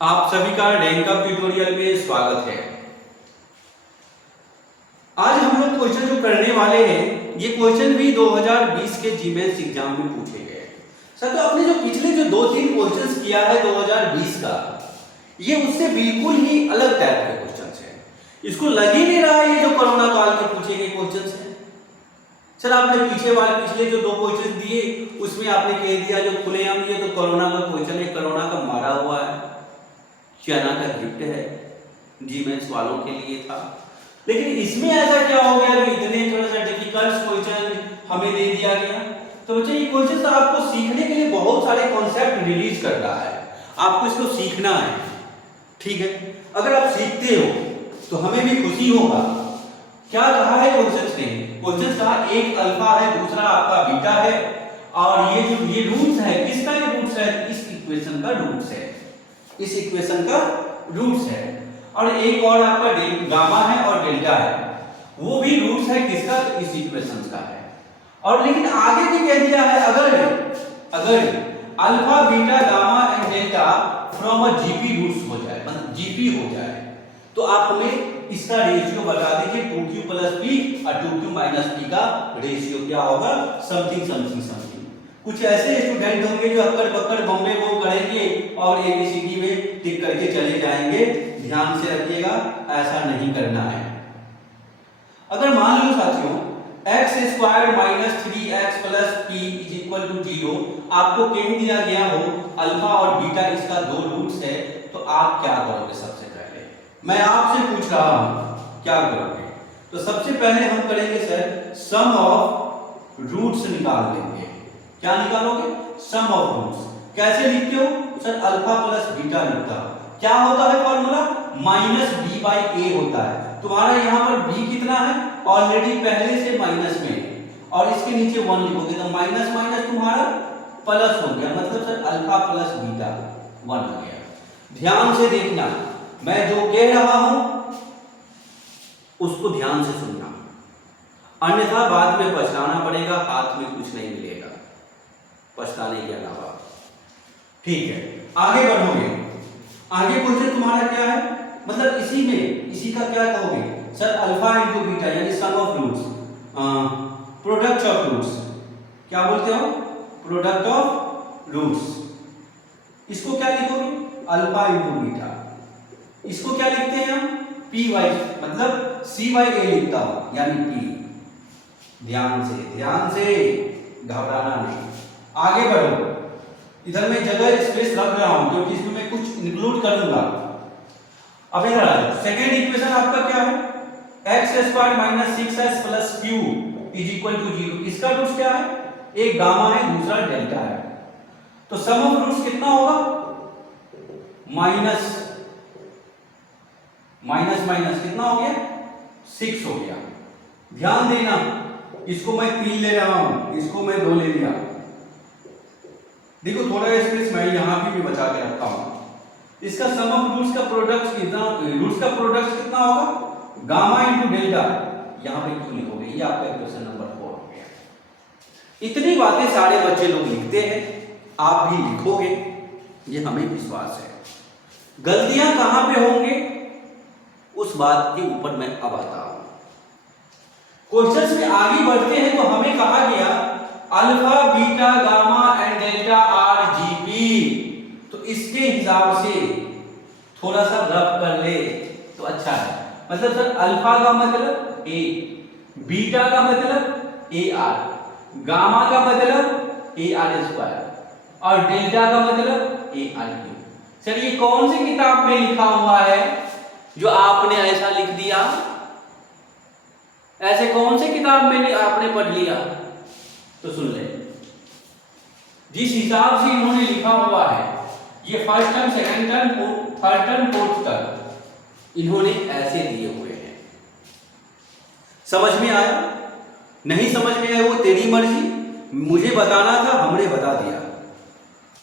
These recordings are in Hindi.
आप सभी का रैंक अप ट्यूटोरियल में स्वागत है। आज हम लोग क्वेश्चन जो करने वाले हैं, ये क्वेश्चन भी 2020 के जीमेंस एग्जाम में पूछे गए। सर, तो आपने जो पिछले जो 2-3 क्वेश्चंस किया है 2020 का, ये उससे बिल्कुल ही अलग टाइप के क्वेश्चंस हैं। इसको लग ही नहीं रहा है ये जो कोरोना काल के पूछे गए क्वेश्चंस हैं। सर, आपने पिछले जो 2 क्वेश्चन दिए उसमें आपने कह दिया जो खुलेआम ये तो कोरोना का क्वेश्चन है, कोरोना का मारा हुआ है, चाइना का गिफ्ट है, जीमेंस वालों के लिए था। लेकिन इसमें ऐसा क्या हो गया जो इतने थोड़ा सा डिफिकल्ट क्वेश्चन हमें दे दिया गया? तो बच्चे, ये क्वेश्चन आपको सीखने के लिए बहुत सारे कॉन्सेप्ट रिलीज कर रहा है, आपको इसको सीखना है। ठीक है, अगर आप सीखते हो तो हमें भी खुशी होगा। क्या कहा है क्वेश्चन ने? क्वेश्चन कहा एक अल्फा है, दूसरा आपका बीटा है, और ये रूट्स है, किसका ये रूट्स है? इस इक्वेशन का रूट्स है, इस इक्वेशन का रूट्स है। और एक और आपका गामा है और डेल्टा है, वो भी रूट्स है किसका? तो इस इक्वेशन का है। और लेकिन आगे भी कह दिया है अगर alpha beta gamma and delta from a GP roots हो जाए, मतलब जीपी हो जाए, तो आप हमें इसका रेशियो बता दीजिए 2q + p और 2q - p का रेशियो क्या होगा? Something something something. कुछ ऐसे स्टूडेंट होंगे जो अक्कड़ बक्कड़ बम्बे को करेंगे और एबीसीडी में टिक करके चले जाएंगे। ध्यान से रखिएगा, ऐसा नहीं करना है। अगर मान लो साथियों x² - 3x + p = 0 आपको कह दिया गया हो अल्फा और बीटा इसका 2 रूट्स है, तो आप क्या करोगे? सबसे पहले मैं आपसे पूछ रहा हूं, क्या करोगे? तो सबसे पहले हम करेंगे सर सम ऑफ रूट्स निकाल लेंगे। क्या निकालोगे? सम ऑफ रूट्स। कैसे लिखते हो सर? अल्फा प्लस बीटा लिखता हूं। क्या होता है फॉर्मूला? -b/a होता है। तुम्हारा यहां पर b कितना है? ऑलरेडी पहले से माइनस में, और इसके नीचे 1 लिखोगे तो माइनस माइनस तुम्हारा प्लस हो गया, मतलब सर अल्फा प्लस बीटा 1 हो गया। ध्यान से देखना, मैं जो कह रहा हूं उसको ध्यान से सुनना, अन्यथा बाद में पछताना पड़ेगा, हाथ में कुछ नहीं मिलेगा पछताने के अलावा। ठीक है, आगे बढ़ोगे। आगे क्वेश्चन तुम्हारा क्या है? मतलब इसी का क्या कहोगे सर? अल्फा इंटू बीटा यानी sum of roots, product of roots. क्या बोलते हो? Product of roots. इसको क्या लिखोगे? Alpha into beta. इसको क्या लिखते हैं हम? पी वाई, मतलब c/a लिखता हूं, यानी p। ध्यान से घबराना नहीं। आगे बढ़ो। इधर मैं जगह स्पेस रख रहा हूं क्योंकि इसमें मैं कुछ इंक्लूड करूंगा। अब इधर आ जाओ। सेकेंड इक्वेशन आपका क्या है? x² - 6s + q = 0। इसका रूट्स क्या है? एक गामा है, दूसरा डेल्टा है। तो सम ऑफ रूट्स कितना होगा? माइनस माइनस कितना हो गया? 6 हो गया। ध्यान देना, इसको मैं 3 ले रहा हूं, इसको मैं 2 ले लिया। देखो थोड़ा स्पेस मैं यहां भी बचा के रखता हूं। इसका सम ऑफ रूट्स का प्रोडक्ट कितना? रूट्स का प्रोडक्ट कितना होगा? Gamma into delta. यहां पे क्यों लिखोगे? ये आपका क्वेश्चन नंबर 4 हो गया। इतनी बातें सारे बच्चे लोग लिखते हैं, आप भी लिखोगे, ये हमें विश्वास है। गलतियां कहां पे होंगे उस बात के ऊपर मैं अब आता हूं। क्वेश्चंस में आगे बढ़ते हैं तो हमें कहा गया alpha beta gamma and delta R GP. तो इसके हिसाब से थोड़ा सा रफ कर ले तो अच्छा है। मतलब सर अल्फा का मतलब a, बीटा का मतलब AR, गामा का मतलब AR², और डेल्टा का मतलब AR3। सर ये कौन सी किताब में लिखा हुआ है जो आपने ऐसा लिख दिया? ऐसे कौन सी किताब में आपने पढ़ लिया? तो सुन ले, जिस हिसाब से इन्होंने लिखा हुआ है, ये first term, second term, third term, fourth term इन्होंने ऐसे दिए हुए हैं। समझ में आया? नहीं समझ में आया वो तेरी मर्जी, मुझे बताना था, हमने बता दिया।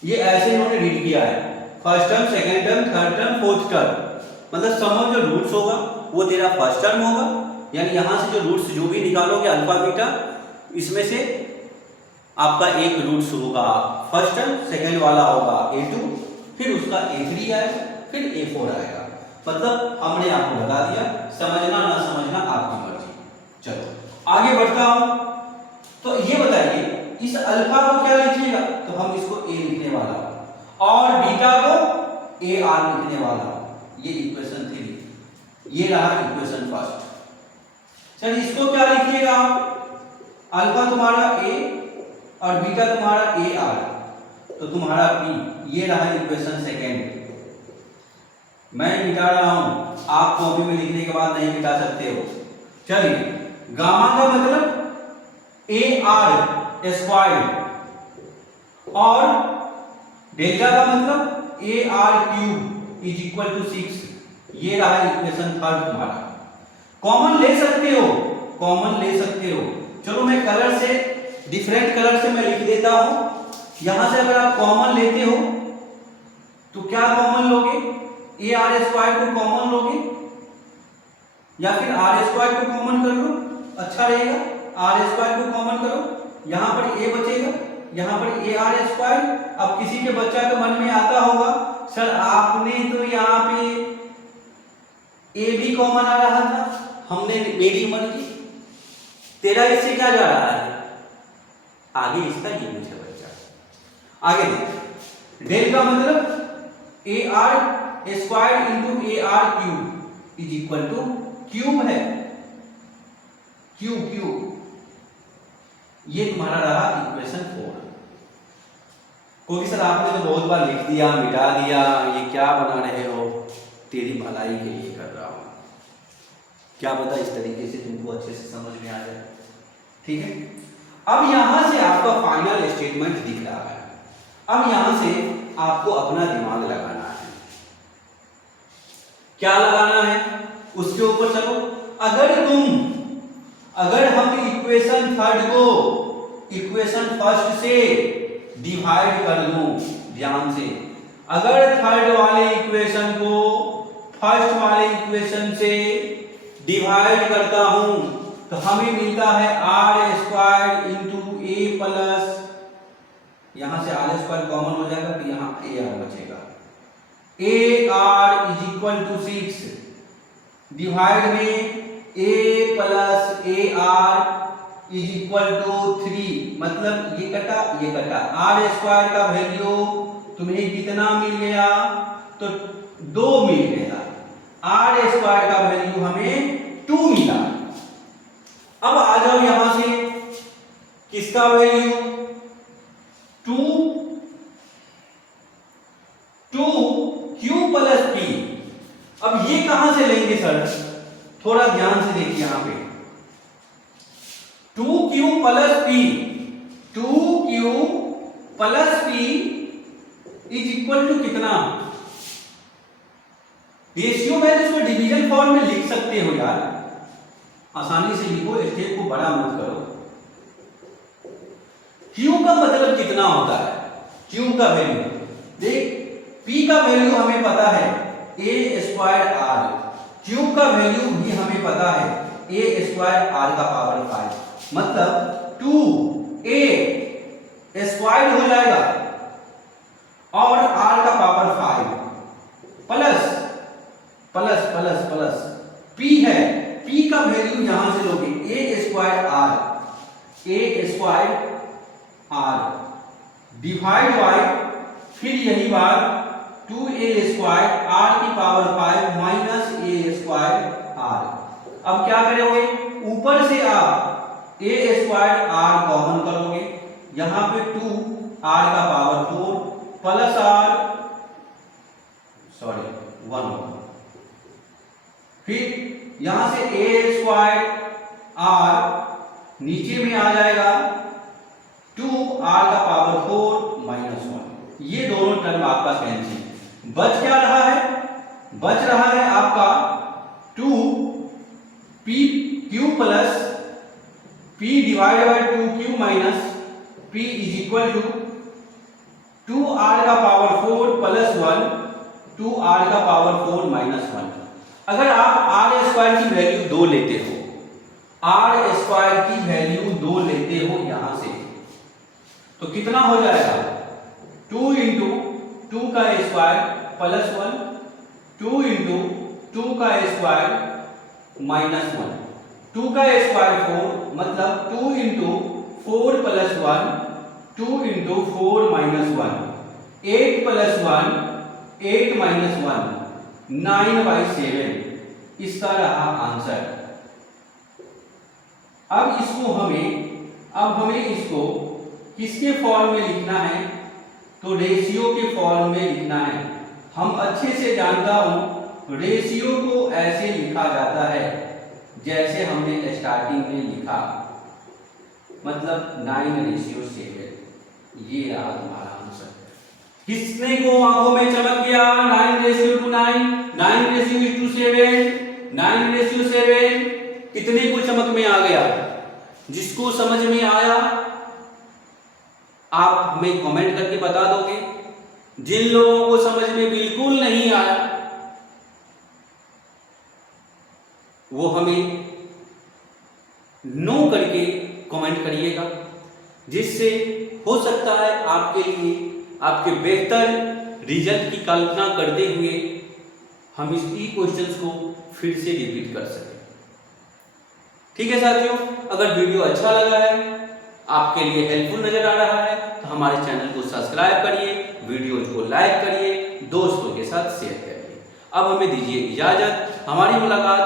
ये ऐसे इन्होंने रीड किया है, first term, second term, third term, fourth term. मतलब सम ऑफ जो रूट्स होगा वो तेरा फर्स्ट टर्म होगा, यानी यहां से जो रूट्स जो भी निकालोगे अल्फा बीटा, इसमें से आपका एक रूट्स होगा फर्स्ट टर्म, सेकंड वाला होगा A2, फिर उसका A3 आएगा, फिर A4 आएगा। मतलब हमने आपको बता दिया, समझना ना समझना आपकी मर्जी। चलो आगे बढ़ता हूं। तो ये बताइए इस अल्फा को क्या लिखिएगा, तो हम इसको A लिखने वाला हूं और बीटा को AR लिखने वाला हूं। ये इक्वेशन 3, ये रहा इक्वेशन फर्स्ट। चलिए इसको क्या लिखिएगा आप, अल्फा तुम्हारा A और बीटा तुम्हारा AR, तो तुम्हारा P, ये रहा इक्वेशन सेकेंड। मैं मिटा रहा हूं, आप कॉपी में लिखने के बाद नहीं मिटा सकते हो। चलिए गामा का मतलब AR स्क्वायर और डेल्टा का मतलब AR cube is equal to 6। ये रहा इक्वेशन थर्ड तुम्हारा। कॉमन ले सकते हो, कॉमन ले सकते हो। चलो मैं कलर से, डिफरेंट कलर से मैं लिख देता हूं। यहां से अगर आप कॉमन लेते हो तो क्या कॉमन लोगे, AR स्क्वायर को कॉमन लोगे या फिर R स्क्वायर को कॉमन कर लो, अच्छा रहेगा। R स्क्वायर को कॉमन करो, यहां पर A बचेगा, यहां पर AR स्क्वायर। अब किसी के बच्चा के मन में आता होगा सर आपने तो यहाँ पे A भी कॉमन आ रहा था, हमने मेरी मर्जी, तेरा इससे क्या जा रहा है, आगे इसका ये मुझे बच्चा। आगे देख, डेल का मतलब AR square into AR cube is equal to, cube है, क्यूब, ये तुम्हारा रहा इक्वेशन 4। क्योंकि सर आपने तो बहुत बार लिख दिया, मिटा दिया, ये क्या बना रहे हो, तेरी भलाई के लिए कर रहा हूं, क्या पता इस तरीके से तुमको अच्छे से समझ में आ जाए। ठीक है, अब यहां से आपका फाइनल स्टेटमेंट दिख रहा है। अब यहां से आपको अपना दिमाग लगाना है। क्या लगाना है उसके ऊपर चलो। अगर हम इक्वेशन थर्ड को इक्वेशन फर्स्ट से डिवाइड कर दूं, ध्यान से, अगर थर्ड वाले इक्वेशन को फर्स्ट वाले इक्वेशन से डिवाइड करता हूं तो हमें मिलता है R square into A plus, यहां से R स्क्वायर कॉमन हो जाएगा तो यहां AR बचेगा, AR is equal to 6 divide में A plus AR is equal to 3। मतलब ये कटा R स्क्वायर का वैल्यू तुम्हें कितना मिल गया, तो 2 मिल गया। R स्क्वायर का वैल्यू हमें 2 मिला। अब आ जाओ यहां से, किसका वैल्यू 2 Q प्लस P। अब ये कहां से लेंगे सर, थोड़ा ध्यान से देखिए यहां पे, 2Q plus P is equal to कितना, रेशियो में इसको डिवीजन फॉर्म में लिख सकते हो यार, आसानी से लिखो, स्टेप को बड़ा मत करो। Q का मतलब कितना होता है, Q का वैल्यू देख, P का वैल्यू हमें पता है A स्क्वायर R, Q का वैल्यू भी हमें पता है A स्क्वायर R का पावर 5, मतलब 2A स्क्वायर हो जाएगा और R का power 5 plus plus plus plus P है, P का वैल्यू यहां से लोगे A square R divide by, फिर यही बात 2A स्क्वायर R की power 5 minus A square R। अब क्या करोगे, ऊपर से आप A स्क्वायर R कॉमन करोगे, यहां पे 2 R का पावर 4 प्लस R 1, फिर यहां से A स्क्वायर R नीचे में आ जाएगा 2R का पावर 4 माइनस 1। ये दोनों टर्म आपका कैंसिल, बच क्या रहा है, बच रहा है आपका 2PQ plus P divide by 2Q minus P is equal to 2R का पावर 4 प्लस 1 2R का पावर 4 माइनस 1। अगर आप R स्क्वायर की वैल्यू 2 लेते हो, R स्क्वायर की वैल्यू 2 लेते हो यहां से, तो कितना हो जाएगा, 2 इंटू 2 का स्क्वायर प्लस 1 2 इंटू 2 का स्क्वायर माइनस 1, 2 का स्क्वायर 4 मतलब 2 into 4 plus 1, 2 into 4 minus 1, 8 plus 1 8 minus 1 9/7 इसका रहा आंसर। अब हमें इसको किसके फॉर्म में लिखना है, तो रेशियो के फॉर्म में लिखना है। हम अच्छे से जानता हूं रेशियो को ऐसे लिखा जाता है जैसे हमने स्टार्टिंग में लिखा, मतलब 9:7। ये रहा तुम्हारा आंसर। किसने को आंखों में चमक गया? 9:9, 9:7, 9:7 कितने को चमक में आ गया? जिसको समझ में आया आप हमें कमेंट करके बता दोगे। जिन लोगों को समझ में बिल्कुल नहीं आया वो हमें नो करके कमेंट करिएगा, जिससे हो सकता है आपके लिए आपके बेहतर रिजल्ट की कल्पना करते हुए हम इस क्वेश्चंस को फिर से रिपीट कर सकें। ठीक है साथियों, अगर वीडियो अच्छा लगा है, आपके लिए हेल्पफुल नजर आ रहा है तो हमारे चैनल को सब्सक्राइब करिए, वीडियोज को लाइक करिए, दोस्तों के साथ शेयर करिए। अब हमें दीजिए इजाजत। हमारी मुलाकात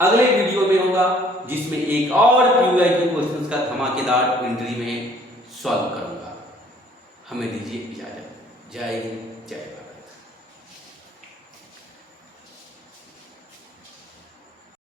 अगले वीडियो में होगा जिसमें एक और PYQ क्वेश्चंस का धमाकेदार एंट्री में सॉल्व करूंगा। हमें दीजिए इजाजत। जय हिंद।